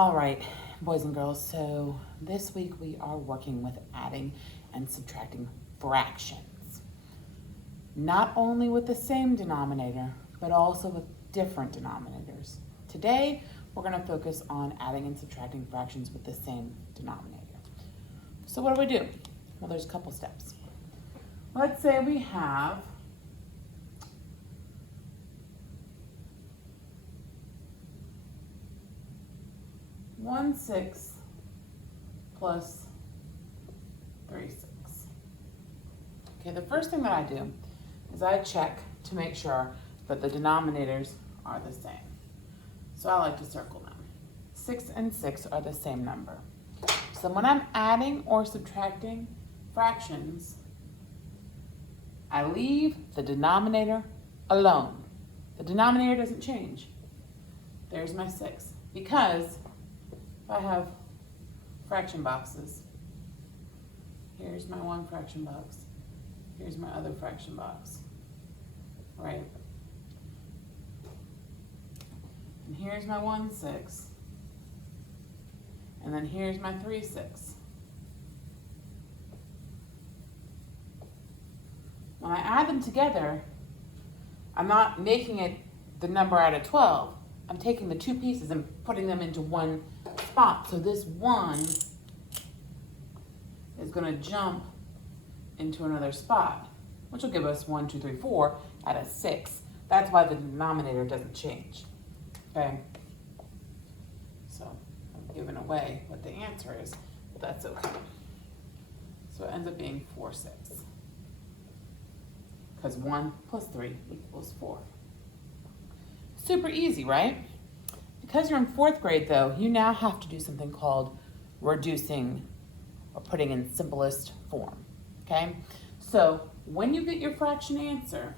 All right, boys and girls, so this week we are working with adding and subtracting fractions. Not only with the same denominator, but also with different denominators. Today, we're going to focus on adding and subtracting fractions with the same denominator. So what do? Well, there's a couple steps. Let's say we have 1/6 plus 3/6. Okay, the first thing that I do is I check to make sure that the denominators are the same. So I like to circle them. 6 and 6 are the same number. So when I'm adding or subtracting fractions, I leave the denominator alone. The denominator doesn't change. There's my 6. Because if I have fraction boxes, here's my one fraction box, here's my other fraction box, right? And here's my 1/6, and then here's my 3/6. When I add them together, I'm not making it the number out of 12. I'm taking the two pieces and putting them into one spot. So this 1 is going to jump into another spot, which will give us 1, 2, 3, 4 out of 6. That's why the denominator doesn't change. Okay? So I'm giving away what the answer is, but that's okay. So it ends up being 4/6. Because 1 plus 3 equals 4. Super easy, right? Because you're in 4th grade, though, you now have to do something called reducing or putting in simplest form, okay? So when you get your fraction answer,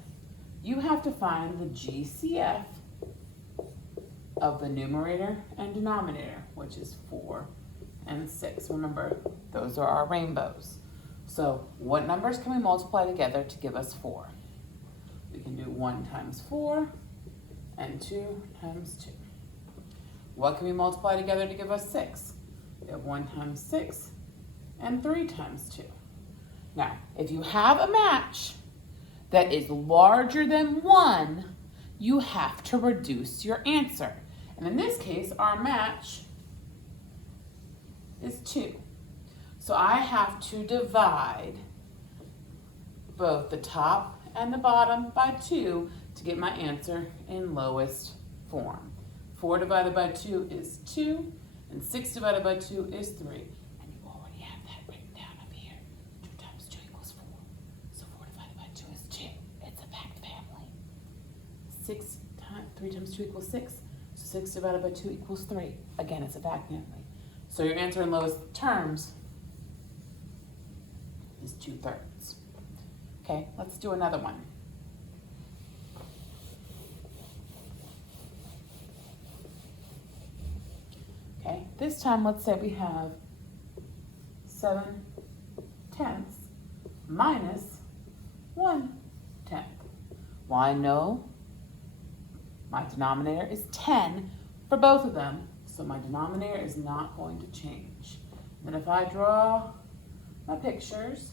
you have to find the GCF of the numerator and denominator, which is 4 and 6. Remember, those are our rainbows. So what numbers can we multiply together to give us 4? We can do 1 times 4 and 2 times 2. What can we multiply together to give us 6? We have 1 times 6 and 3 times 2. Now, if you have a match that is larger than 1, you have to reduce your answer. And in this case, our match is 2. So I have to divide both the top and the bottom by 2 to get my answer in lowest form. 4 divided by 2 is 2, and 6 divided by 2 is 3. And you already have that written down up here. 2 times 2 equals 4. So 4 divided by 2 is 2. It's a packed family. 3 times 2 equals 6. So 6 divided by 2 equals 3. Again, it's a packed family. So your answer in lowest terms is 2/3. Okay, let's do another one. Okay, this time let's say we have 7/10 minus 1/10. Well, I know my denominator is 10 for both of them, so my denominator is not going to change. Then if I draw my pictures,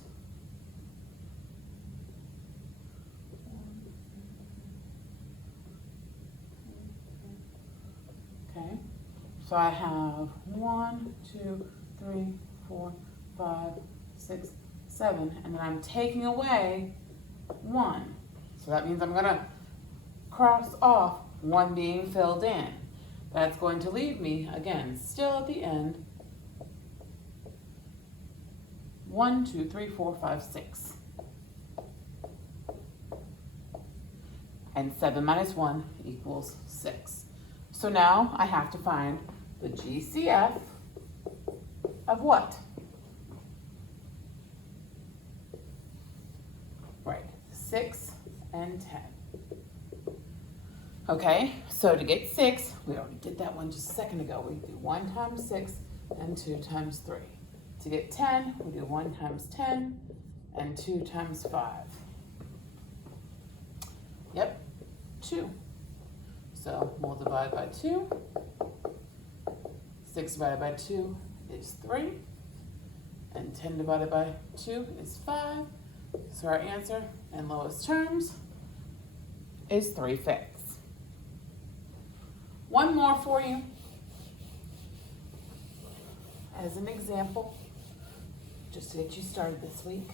okay, so I have 1, 2, 3, 4, 5, 6, 7, and then I'm taking away 1. So that means I'm going to cross off 1 being filled in. That's going to leave me, again, still at the end, 1, 2, 3, 4, 5, 6. And 7 minus 1 equals 6. So now I have to find the GCF of what? Right, 6 and 10. Okay, so to get 6, we already did that one just a second ago. We do 1 times 6 and 2 times 3. To get 10, we do 1 times 10 and 2 times 5. Yep, 2. So we'll divide by 2. 6 divided by 2 is 3. And 10 divided by 2 is 5. So our answer in lowest terms is 3/5. One more for you as an example, just to get you started this week.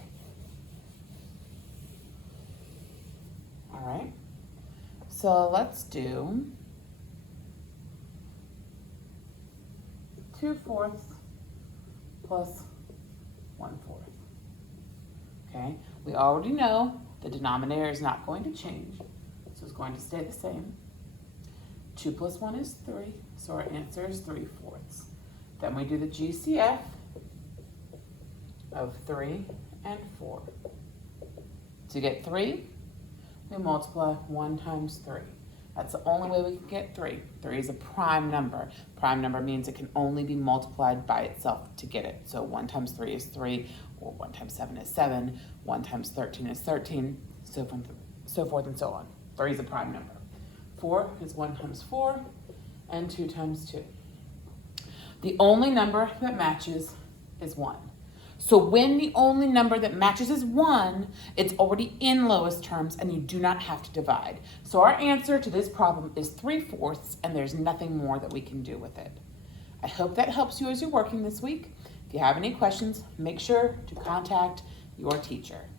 All right, so let's do 2/4 plus 1/4. Okay, we already know the denominator is not going to change, so it's going to stay the same. 2 plus 1 is 3, so our answer is 3/4. Then we do the GCF of 3 and 4. To get 3, we multiply 1 times 3. That's the only way we can get 3. 3 is a prime number. Prime number means it can only be multiplied by itself to get it. So 1 times 3 is 3, or 1 times 7 is 7, 1 times 13 is 13, so forth and so on. 3 is a prime number. 4 is 1 times 4, and 2 times 2. The only number that matches is 1. So when the only number that matches is 1, it's already in lowest terms and you do not have to divide. So our answer to this problem is 3/4, and there's nothing more that we can do with it. I hope that helps you as you're working this week. If you have any questions, make sure to contact your teacher.